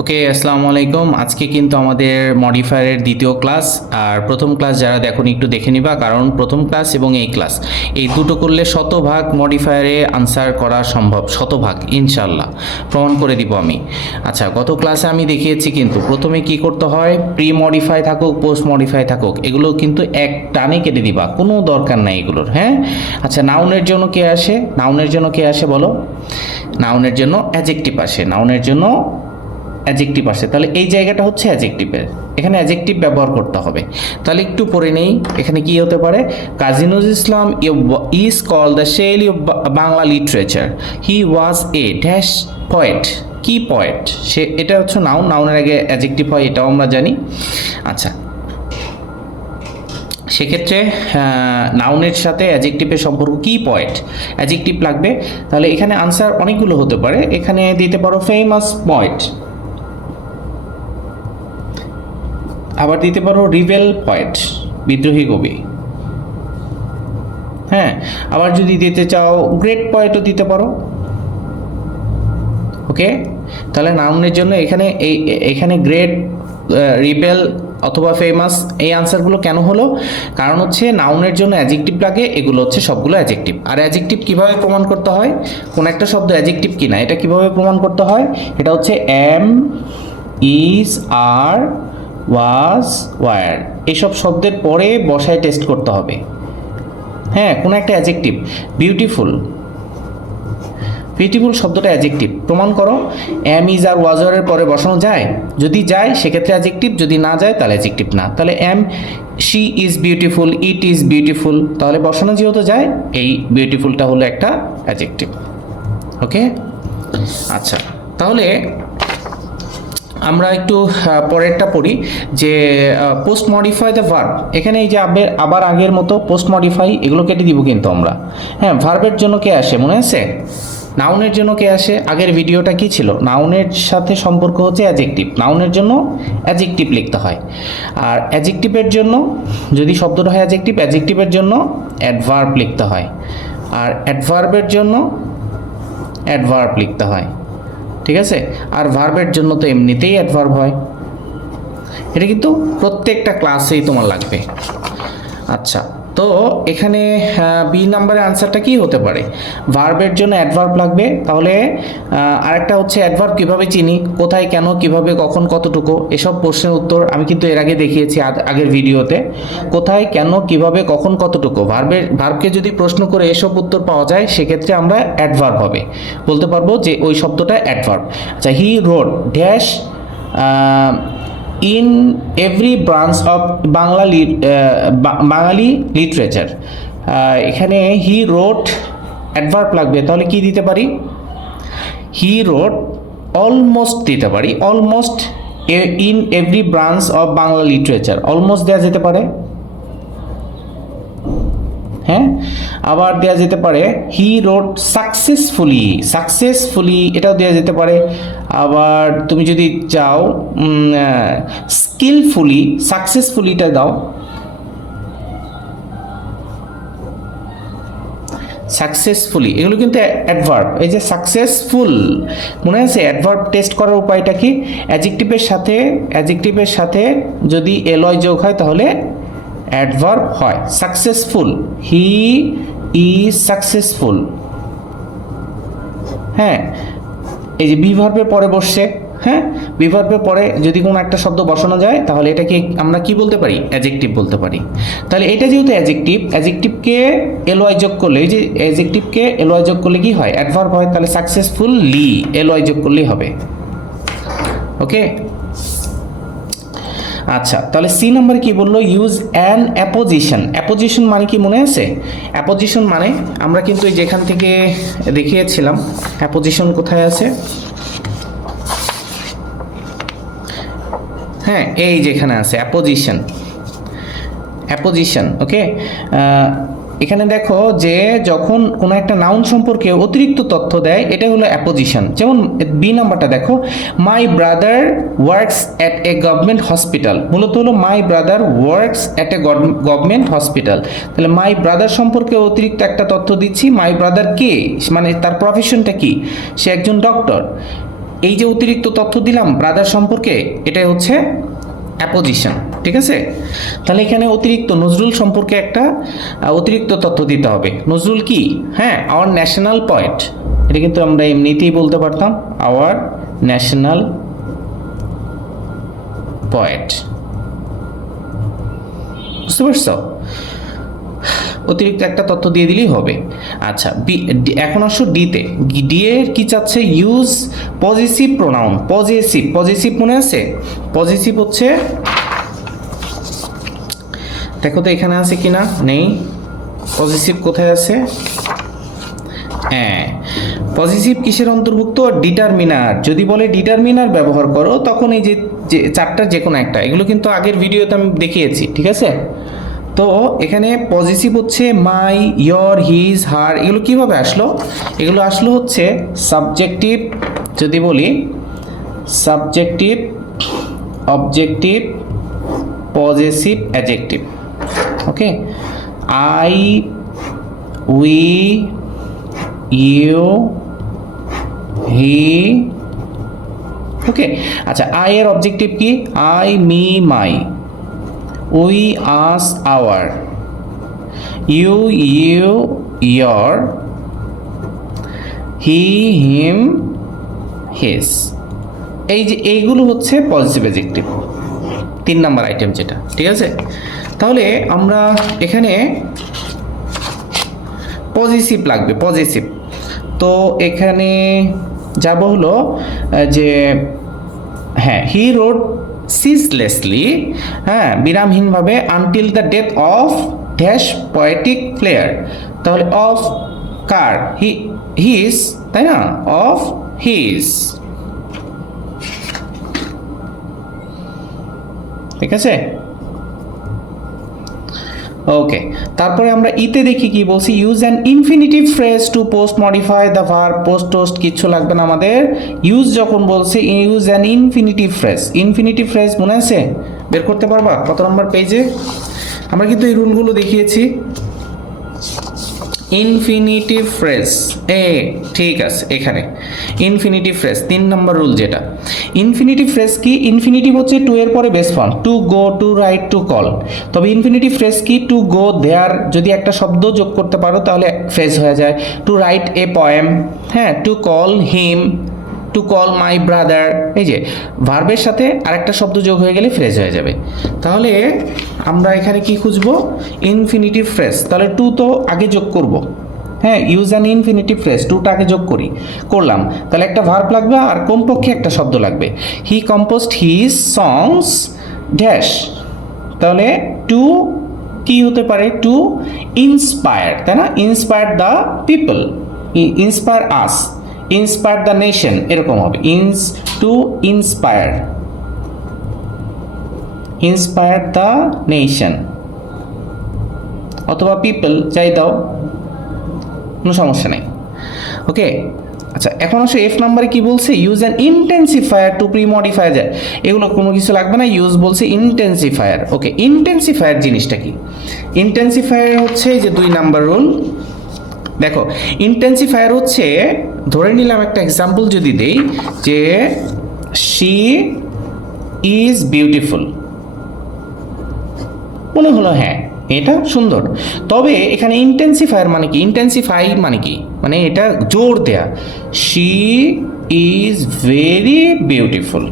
ওকে, আসসালামু আলাইকুম। আজকে কিন্তু আমাদের মডিফায়ারের দ্বিতীয় ক্লাস। আর প্রথম ক্লাস যারা দেখুন একটু দেখে নিবা, কারণ প্রথম ক্লাস এবং এই ক্লাস এই দুটো করলে শতভাগ মডিফায়ারে আনসার করা সম্ভব, শতভাগ ইনশাল্লাহ প্রমাণ করে দিব আমি। আচ্ছা, গত ক্লাসে আমি দেখিয়েছি কিন্তু প্রথমে কি করতে হয়, প্রি মডিফাই থাকুক পোস্ট মডিফাই থাকুক এগুলো কিন্তু এক টানে কেটে দিবা, কোনো দরকার নাই এগুলোর। হ্যাঁ, আচ্ছা, নাউনের জন্য কে আসে? নাউনের জন্য কে আসে বলো? নাউনের জন্য অ্যাডজেক্টিভ আসে, নাউনের জন্য অ্যাডজেক্টিভ আসে। তাহলে এই জায়গাটা হচ্ছে অ্যাডজেক্টিভের, এখানে অ্যাডজেক্টিভ ব্যবহার করতে হবে। তাহলে একটু পড়ে নেই, এখানে কি হতে পারে? Kazi Nazrul Islam is called the Shelley of Bangla literature. He was a dash poet. কি পয়েট সে? এটা হচ্ছে নাউন, নাউনের আগে অ্যাডজেক্টিভ হয়, এটাও আমরা জানি। আচ্ছা, সেক্ষেত্রে নাউনের সাথে অ্যাডজেক্টিভের সম্পর্ক কি? পয়েট, অ্যাডজেক্টিভ লাগবে। তাহলে এখানে আনসার অনেকগুলো হতে পারে, এখানে দিতে পারো ফেমাস পয়েট, আবার দিতে পারো রিবেল পয়েট, বিদ্রোহী কবি। হ্যাঁ, আবার যদি দিতে চাও গ্রেট পয়েটও দিতে পারো। ওকে, তাহলে নাউনের জন্য এখানে গ্রেট, রিবেল অথবা ফেমাস এই আনসারগুলো কেন হলো? কারণ হচ্ছে নাউনের জন্য অ্যাডজেক্টিভ লাগে, এগুলো হচ্ছে সবগুলো অ্যাডজেক্টিভ। আর অ্যাডজেক্টিভ কিভাবে প্রমাণ করতে হয়, কোন একটা শব্দ অ্যাডজেক্টিভ কিনা এটা কিভাবে প্রমাণ করতে হয়? এটা হচ্ছে am, is, are, was, were এইসব শব্দের পরে বসায় টেস্ট করতে হবে। হ্যাঁ, কোনো একটা অ্যাডজেক্টিভ, বিউটিফুল, বিউটিফুল শব্দটা অ্যাডজেক্টিভ, প্রমাণ করো। এম, ইজ, আর, ওয়াজ, ওয়ারের পরে বসানো যায়? যদি যায় সেক্ষেত্রে অ্যাডজেক্টিভ, যদি না যায় তাহলে অ্যাডজেক্টিভ না। তাহলে am, she is beautiful, it is beautiful, তাহলে বসানো যেহেতু যায়, এই বিউটিফুলটা হলো একটা অ্যাডজেক্টিভ। ওকে, আচ্ছা, তাহলে আমরা একটু পরেরটা পড়ি যে পোস্ট মডিফাই দ্য ভার্ব। এখানে এই যে আবার আগের মতো পোস্ট মডিফাই এগুলো কেটে দিব কিন্তু আমরা। হ্যাঁ, ভার্বের জন্য কে আসে মনে আছে? নাউনের জন্য কে আসে? আগের ভিডিওটা কি ছিল? নাউনের সাথে সম্পর্ক হচ্ছে অ্যাডজেক্টিভ, নাউনের জন্য অ্যাডজেক্টিভ লিখতে হয়। আর অ্যাডজেক্টিভের জন্য, যদি শব্দটা হয় অ্যাডজেক্টিভ, অ্যাডজেক্টিভের জন্য অ্যাডভার্ব লিখতে হয়। আর অ্যাডভার্বের জন্য অ্যাডভার্ব লিখতে হয়, ঠিক আছে? আর ভার্বের জন্য তো এমনিতেই অ্যাডভার্ব হয়। এটা কিন্তু প্রত্যেকটা ক্লাসেই তোমার লাগবে। আচ্ছা, তো এখানে বি নাম্বারের আনসারটা কি হতে পারে? ভার্বের জন্য অ্যাডভার্ব লাগবে। তাহলে আরেকটা হচ্ছে অ্যাডভার্ব কিভাবে চিনি, কোথায়, কেন, কিভাবে, কখন, কতটুকু, এসব প্রশ্নের উত্তর আমি কিন্তু এর আগে দেখিয়েছি আগের ভিডিওতে। কোথায়, কেন, কিভাবে, কখন, কতটুকু, ভার্বকে যদি প্রশ্ন করে এসব উত্তর পাওয়া যায় সেক্ষেত্রে আমরা অ্যাডভার্ব হবে বলতে পারবো যে ওই শব্দটা অ্যাডভার্ব। আচ্ছা, he rode dash in every branch of Bengali literature. এখানে হি রোড অ্যাডভার্ব লাগবে, তাহলে কি দিতে পারি? হি রোড অলমোস্ট দিতে পারি, almost in every branch of Bangla literature, almost দেওয়া যেতে পারে। হ্যাঁ, আবার দেওয়া যেতে পারে হি রোড সাকসেসফুলি, সাকসেসফুলি এটাও দেওয়া যেতে পারে। আবার তুমি যদি চাও স্কিলফুলি, সাকসেসফুলিটা দাও, সাকসেসফুলি, এগুলো কিন্তু অ্যাডভার্ব। এই যে সাকসেসফুল মনে আছে, অ্যাডভার্ব টেস্ট করার উপায়টা কি? অ্যাডজেক্টিভের সাথে যদি এলয় যোগ হয় তাহলে অ্যাডভার্ব হয়। Successful, he is successful. হ্যাঁ, এই যে বি ভার্বের পরে বসছে। হ্যাঁ, বি ভার্বের পরে যদি কোনো একটা শব্দ বসানো যায় তাহলে এটাকে আমরা কি বলতে পারি? অ্যাডজেক্টিভ বলতে পারি। তাহলে এটা যেহেতু অ্যাডজেক্টিভ, অ্যাডজেক্টিভকে এলওয়াই যোগ করলে, এই যে অ্যাডজেক্টিভকে এলওয়াই যোগ করলে কি হয়? অ্যাডভার্ব হয়। তাহলে সাকসেসফুলি এলওয়াই যোগ করলেই হবে। ওকে, আচ্ছা, তাহলে সি নাম্বার কি বললো? Use an apposition. অ্যাপোজিশন মানে কি মনে আছে? অ্যাপোজিশন মানে আমরা কিন্তু যেখান থেকে দেখিয়েছিলাম, অ্যাপোজিশন কোথায় আছে? হ্যাঁ, এই যেখানে আছে অ্যাপোজিশন, অ্যাপোজিশন। ওকে, এখানে দেখো যে যখন কোনো একটা নাউন সম্পর্কে অতিরিক্ত তথ্য দেয় এটা হলো অ্যাপোজিশন। যেমন বি নাম্বারটা দেখো, my brother works at a government hospital, মূলত হলো my brother works at a government hospital. তাহলে মাই ব্রাদার সম্পর্কে অতিরিক্ত একটা তথ্য দিচ্ছি। মাই ব্রাদার কে, মানে তার প্রফেশনটা কি? সে একজন ডক্টর। এই যে অতিরিক্ত তথ্য দিলাম ব্রাদার সম্পর্কে, এটাই হচ্ছে অ্যাপোজিশন, ঠিক আছে। তাহলে এখানে অতিরিক্ত নজরুল সম্পর্কে একটা অতিরিক্ত তথ্য দিতে হবে। নজরুল কি? হ্যাঁ, আওয়ার ন্যাশনাল পয়েট, এটা কিন্তু আমরা এমনিতেই বলতে পারতাম, আওয়ার ন্যাশনাল পয়েট। বুঝতে পারছো? অতিরিক্ত একটা তথ্য দিয়ে দিলেই হবে। আচ্ছা, এখন আসো ডিতে। ডি এর কি চাচ্ছে? Use positive pronoun. পজিটিভ মনে আছে? পজিটিভ হচ্ছে, দেখো তো এখানে আছে কিনা, নেই। পজিটিভ কোথায় আছে? হ্যাঁ, পজিটিভ কিসের অন্তর্ভুক্ত? ডিটারমিনার। যদি বলে ডিটারমিনার ব্যবহার করো, তখন এই যে চারটার যে কোনো একটা, এগুলো কিন্তু আগের ভিডিওতে আমি দেখিয়েছি, ঠিক আছে। তো এখানে পজিটিভ হচ্ছে মাই, ইয়োর, হিজ, হার। এগুলো কিভাবে আসলো? এগুলো আসলো হচ্ছে সাবজেক্টিভ, যদি বলি subjective, objective, possessive, adjective. Okay, I, we, you, he. Okay, আচ্ছা, আই এর অবজেক্টিভ কি? I, me, my. We, us, our. You, your. He, him, his. এই যে এইগুলো হচ্ছে পজিটিভ অ্যাডজেক্টিভ, 3 নাম্বার আইটেম যেটা, ঠিক আছে। তাহলে আমরা এখানে পজিটিভ লাগবে, পজিটিভ। তো এখানে যাব হলো যে হ্যাঁ, হি রোড সিজলেসলি, হ্যাঁ, বিরামহীনভাবে, until the death of dash poetic player. তাহলে অফ কার? হিজ, তাই না? অফ হিজ, ঠিক আছে। ওকে, তারপরে আমরা ইতে দেখি কি বলছি, use an infinitive phrase to post modify the verb. Post toast কিচ্ছু লাগবে না আমাদের। ইউজ যখন বলছে, use an infinitive phrase. Infinitive phrase মনে আছে? বের করতে পারবা কত নম্বর পেজে? আমরা কিন্তু এই রুলগুলো দেখিয়েছি। ইনফিনিটিভ ফ্রেজ, ঠিক আছে, এখানে ইনফিনিটিভ ফ্রেজ 3 নম্বর রুল যেটা। ইনফিনিটিভ ফ্রেজ কি? ইনফিনিটিভ হচ্ছে টু এর পরে base form, to go, to write, to call. তবে ইনফিনিটিভ ফ্রেজ কি? টু গো দেয়ার, যদি একটা শব্দ যোগ করতে পারো তাহলে ফ্রেজ হয়ে যায়। টু রাইট এ পোয়েম, হ্যাঁ, to call him, to call my brother. এই যে ভার্বের সাথে আরেকটা শব্দ যোগ হয়ে গেলে ফ্রেজ হয়ে যাবে। তাহলে আমরা এখানে কি খুঁজবো? Infinitive phrase. তাহলে টু তো আগে যোগ করব, হ্যাঁ, ইউজ অ্যান ইনফিনিটিভ ফ্রেজ, টুটা আগে যোগ করলাম। তাহলে একটা ভার্ব লাগবে আর কমপক্ষে একটা শব্দ লাগবে। হি কম্পোজড হিজ সংস ড্যাশ। তাহলে টু কি হতে পারে? টু ইন্সপায়ার, তাই না? Inspire the people, inspire us, inspire the nation, এরকম হবে। To inspire, inspire the nation, অথবা পিপল, যাই দাও, কোনো সমস্যা নেই। ওকে, আচ্ছা, এখন আসলে এফ নাম্বারে কি বলছে? Use an intensifier two premodify যায়। এগুলো কোনো কিছু লাগবে না, ইউজ বলছে ইন্টেন্সিফায়ার। ওকে, ইন্টেন্সিফায়ার জিনিসটা কি? ইন্টেন্সিফায়ার হচ্ছে এই যে 2 নাম্বার রুল। দেখো, ইন্টেন্সিফায়ার হচ্ছে, ধরে নিলাম একটা এক্সাম্পল যদি দেই, যে শি ইজ বিউটিফুল। মনে হলো হ্যাঁ এটা সুন্দর, তবে এখানে ইন্টেন্সিফায়ার মানে কি? ইন্টেন্সিফাই মানে কি? মানে এটা জোর দেয়া। শি ইজ ভেরি বিউটিফুল,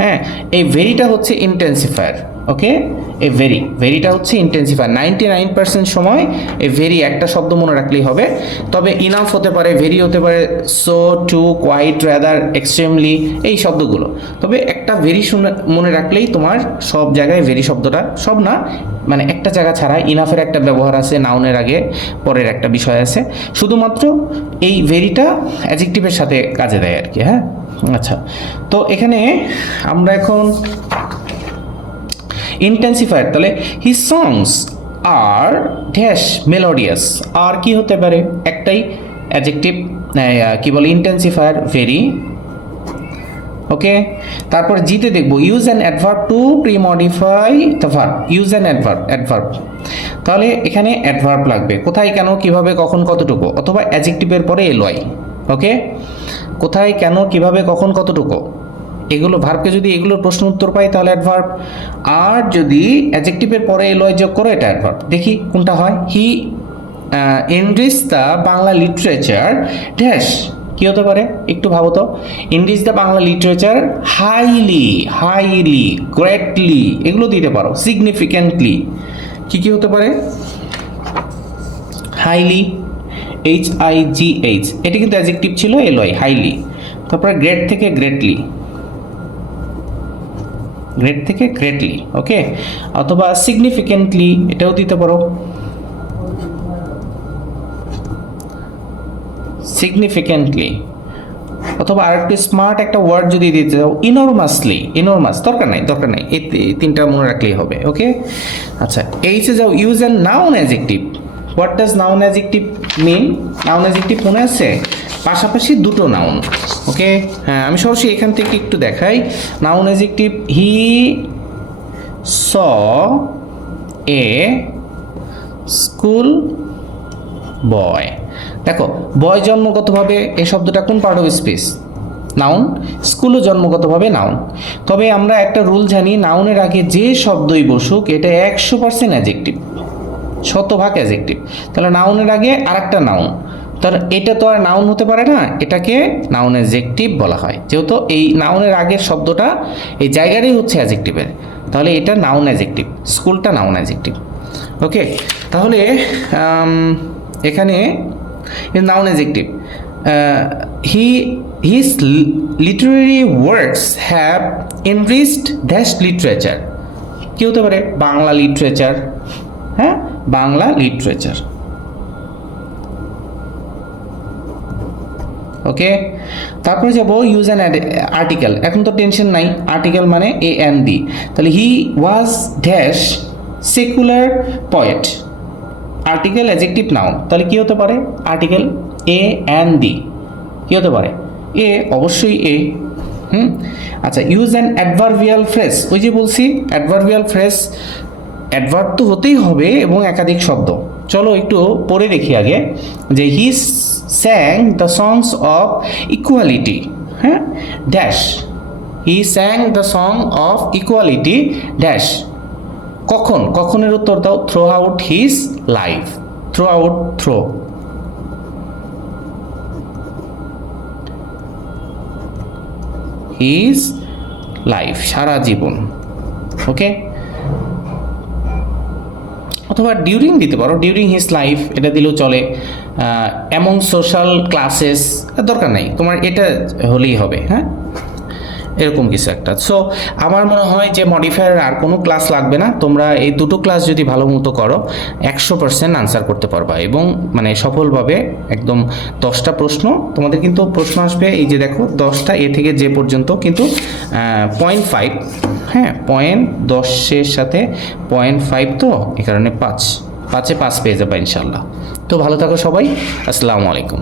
হ্যাঁ, এই ভেরিটা হচ্ছে ইন্টেন্সিফায়ার। ওকে, এই ভেরিটা হচ্ছে ইন্টেন্সিফায়ার। 99% সময় এই ভেরি একটা শব্দ মনে রাখলেই হবে। তবে ইনাফ হতে পারে, ভেরি হতে পারে, so, to, quite, rather, extremely, এই শব্দগুলো। তবে একটা ভেরি মনে রাখলেই তোমার সব জায়গায় ভেরি শব্দটা, সব না মানে একটা জায়গা ছাড়া ইনাফের একটা ব্যবহার আছে, নাউনের আগে পরের একটা বিষয় আছে, শুধুমাত্র এই ভেরিটা অ্যাডজেক্টিভের সাথে কাজে দেয় আর কি। হ্যাঁ, আচ্ছা, তো এখানে আমরা এখন ইন্টেন্সিফায়ার, তাহলে হিজ সংস আর ড্যাশ মেলোডিয়াস। আর কি হতে পারে? একটাই অ্যাডজেক্টিভ, কি বলে, ইন্টেন্সিফায়ার, ভেরি। ওকে, তারপর জিতে দেখবো, use an adverb to premodify the verb. Use an adverb, তাহলে এখানে অ্যাডভার্ব লাগবে। কোথায়, কেন, কিভাবে, কখন, কতটুকু, অথবা অ্যাডজেক্টিভের পরে এলওয়াই। ওকে, কোথায়, কেন, কিভাবে, কখন, কতটুকু, এগুলো ভার্বকে যদি এগুলোর প্রশ্ন উত্তর পাই তাহলে অ্যাডভার্ব। আর যদি অ্যাডজেক্টিভের পরে এলওয়াই যোগ করো এটা অ্যাডভার্ব। দেখি কোনটা হয়। He enrich the Bangla literature dash, কি হতে পারে একটু ভাবো তো। Enrich the Bangla literature highly, highly, greatly, এগুলো দিতে পারো। সিগনিফিক্যান্টলি, কি হতে পারে? হাইলি, HIGH, এটা কিন্তু অ্যাডজেক্টিভ ছিল, এলওয়াই, হাইলি। তারপরে গ্রেট থেকে গ্রেটলি, গ্রেট থেকে গ্রেটলি, ওকে। অথবা সিগনিফিক্যান্টলি, এটাও দিতে পারো, সিগনিফিক্যান্টলি। অথবা আরেকটু স্মার্ট একটা ওয়ার্ড যদি দিতে চাও, ইনরমাসলি, ইনরমাস, দরকার নাই, এই তিনটা মনে রাখলেই হবে, ওকে। আচ্ছা, এইচে যাও, use an noun adjective. What does noun adjective mean? Noun adjective মনে আছে? পাশাপাশি দুটো নাউন, ওকে। হ্যাঁ, আমি সরাসরি এখান থেকে একটু দেখাই। নাউন অ্যাডজেক্টিভ, হি স এ স্কুল বয়। দেখো, বয় জন্মগতভাবে এই শব্দটা কোন পার্ট অফ স্পিচ? নাউন। স্কুলও জন্মগতভাবে নাউন। তবে আমরা একটা রুল জানি, নাউনের আগে যে শব্দই বসুক এটা 100% অ্যাডজেক্টিভ, 100% অ্যাডজেক্টিভ। তাহলে নাউনের আগে আরেকটা নাউন, তাহলে এটা তো আর নাউন হতে পারে না, এটাকে নাউন অ্যাডজেক্টিভ বলা হয়। যেহেতু এই নাউনের আগের শব্দটা এই জায়গারই হচ্ছে অ্যাডজেক্টিভের, তাহলে এটা নাউন অ্যাডজেক্টিভ, স্কুলটা নাউন অ্যাডজেক্টিভ, ওকে। তাহলে এখানে noun adjective, his literary works have enriched dash literature, কি হতে পারে? বাংলা লিটারেচার, হ্যাঁ, বাংলা লিটারেচার, ওকে। তারপরে যাবো ইউজ অ্যান আর্টিকেল। এখন তো টেনশন নাই, আর্টিকেল মানে AND। তাহলে he was dash secular poet, article adjective noun, তাহলে কি হতে পারে? আর্টিকেল AND, কি হতে পারে? অবশ্যই এ। আচ্ছা, ইউজ অ্যান অ্যাডভার্বিয়াল ফ্রেজ। ওই যে বলছি অ্যাডভার্বিয়াল ফ্রেজ, অ্যাডভার্ব তো হতেই হবে এবং একাধিক শব্দ। চলো একটু পড়ে দেখি আগে, যে he sang the songs of equality, হ্যাঁ, dash, he sang the song of equality dash, কখন, কখনের উত্তর দাও, throughout his life, throughout, through, his life, সারা জীবন, ওকে। অথবা ডিউরিং দিতে পারো, ডিউরিং হিজ লাইফ, এটা দিলেও চলে। অ্যামং সোশ্যাল ক্লাসেস, দরকার নাই, তোমার এটা হলেই হবে, হ্যাঁ, এরকম কিছু একটা। সো আমার মনে হয় যে মডিফায়ার আর কোনো ক্লাস লাগবে না, তোমরা এই দুটো ক্লাস যদি ভালো মতো করো 100% আনসার করতে পারবা, এবং মানে সফলভাবে একদম 10টা প্রশ্ন তোমাদের কিন্তু প্রশ্ন আসবে, এই যে দেখো 10টা এ থেকে যে পর্যন্ত, কিন্তু 0.5, হ্যাঁ, 10-এর সাথে 0.5, তো এই কারণে 5 পেয়ে যাবে ইনশাল্লাহ। তো ভালো থাকো সবাই, আসসালামু আলাইকুম।